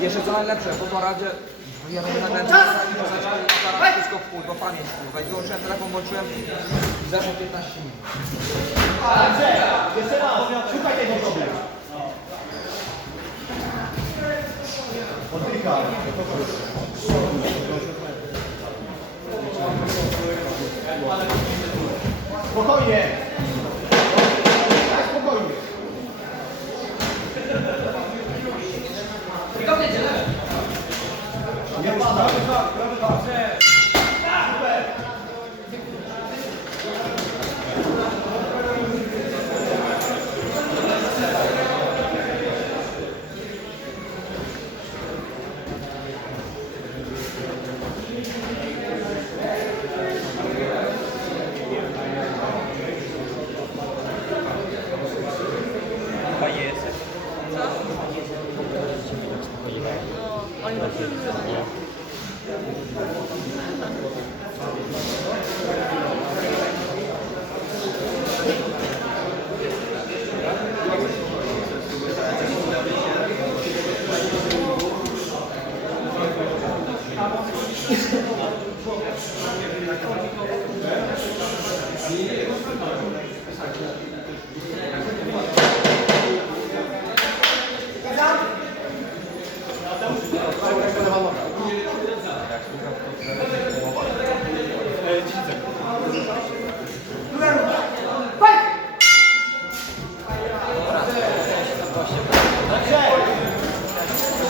Jeszcze co najlepsze, po paradzie ja robię na ręce, zacząłem aparat wszystko w pół, do pamięci. Wyłączyłem telefon, włączyłem i zeszło 15 minut. Jeszcze raz, szukaj tej osoby. Oddychaj. Spokojnie. Daj spokojnie. Nie pada.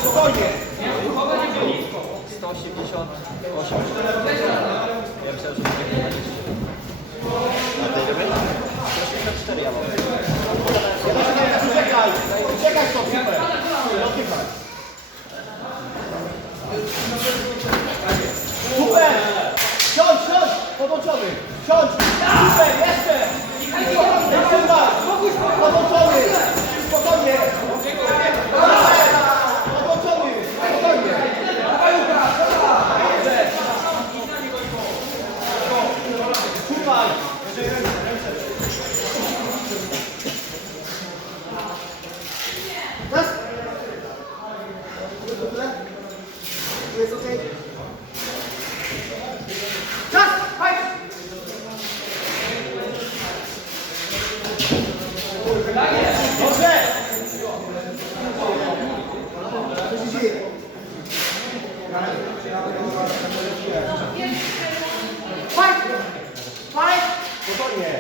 Spokojnie. 188. Ja myślałem, że to będzie 20. A ty robisz? 184 ja mam. Czekaj, czekaj stop, super. Oddychaj. Super! Siądź, siądź! Podłączony! Siądź! Super, jeszcze! Super! Podłączony! Spokojnie! Podłączony! Spokojnie! Jest okej. Czas! Fajnie! Dobrze! Co się dzieje? Fight! Fight! Spokojnie.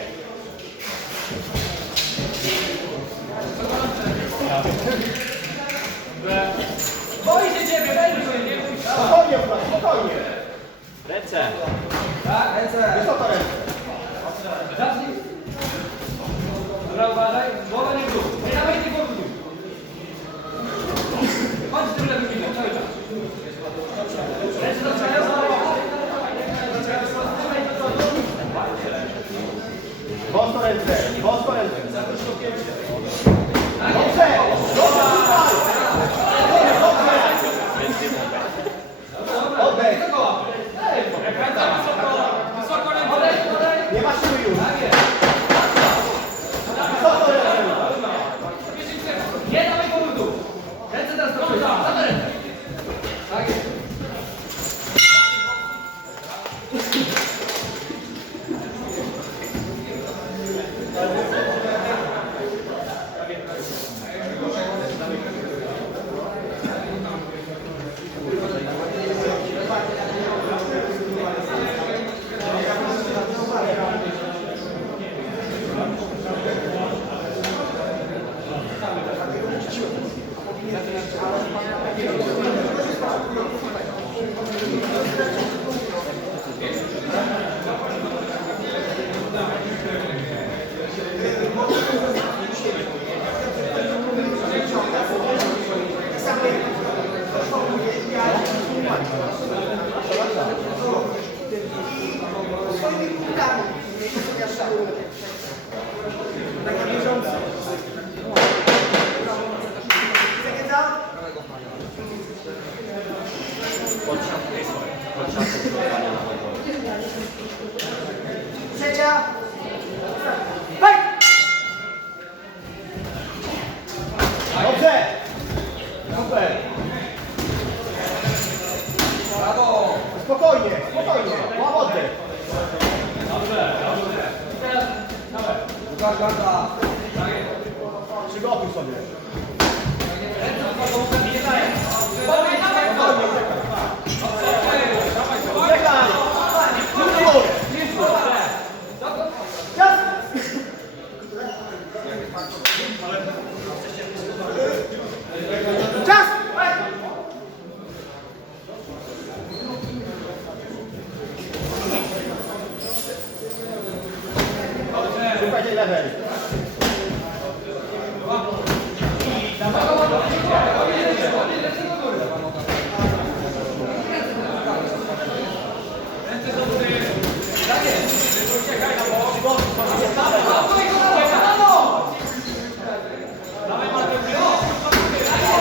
Boi się ciebie, weź go, nie bój się. Spokojnie, spokojnie. Ręce. Ręce. Wysoko ręce. Zacznij. Dobra, uważaj. Głowa nie w dół. Nie dawaj nie głowy w dół. Chodź z tym lewym milem, cały czas. Ręce do przodu. Wąsko ręce. Wąsko ręce. Dobrze! Dobrze! Oddech. Wysoko ręce. Nie ma siły już. Wysoko ręce. Nie dawaj głowy w dół. Ręce teraz do przodu. Za te ręce. Tak jest. Swoimi punktami. Nie to ja szał. Tak na bieżąco. Zagięta? Trzecia. Fight! Dobrze! Super! Brawo. Spokojnie, spokojnie. Łap oddech. Druga garda. Przygotuj sobie. Czekaj! Czas! Czas! Fight! Szukajcie lewej.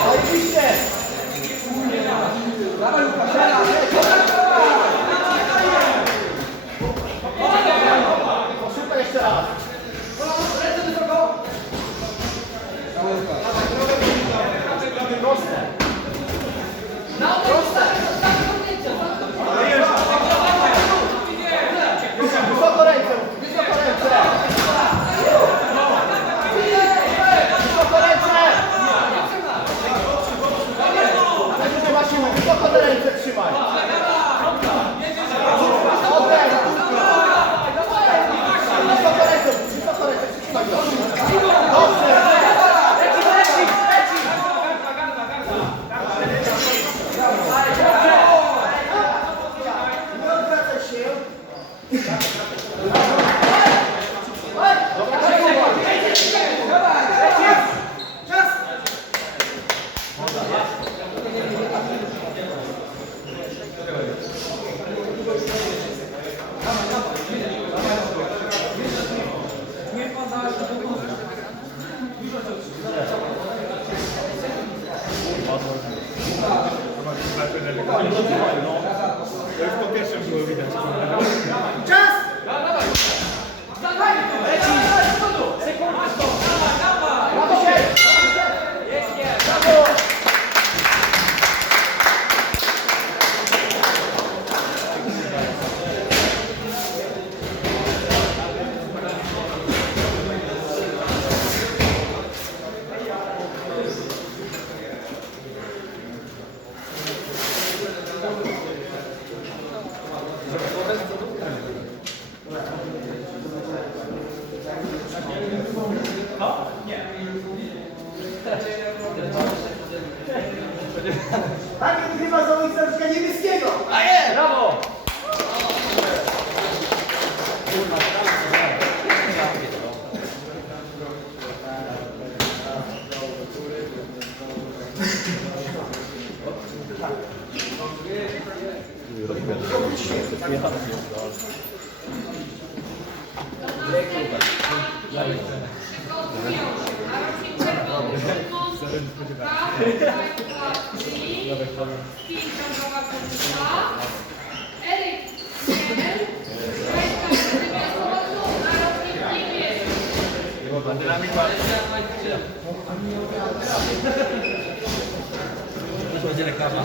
Zajebiście! Dawaj Łukaszela. Poszukaj jeszcze raz. Ręce wysoko. Proste. Wysoko ręce. Wysoko ręce. Wysoko ręce. Ale nie ma siły. Wysoko te ręce trzymaj. Oddech. Wysoko ręce. Wysoko ręce. Trzymaj go. Dobrze. Nie odwracaj się. Czas! Czas! Brawo się. serduszka niebieskiego. Brawo! Będzie reklama.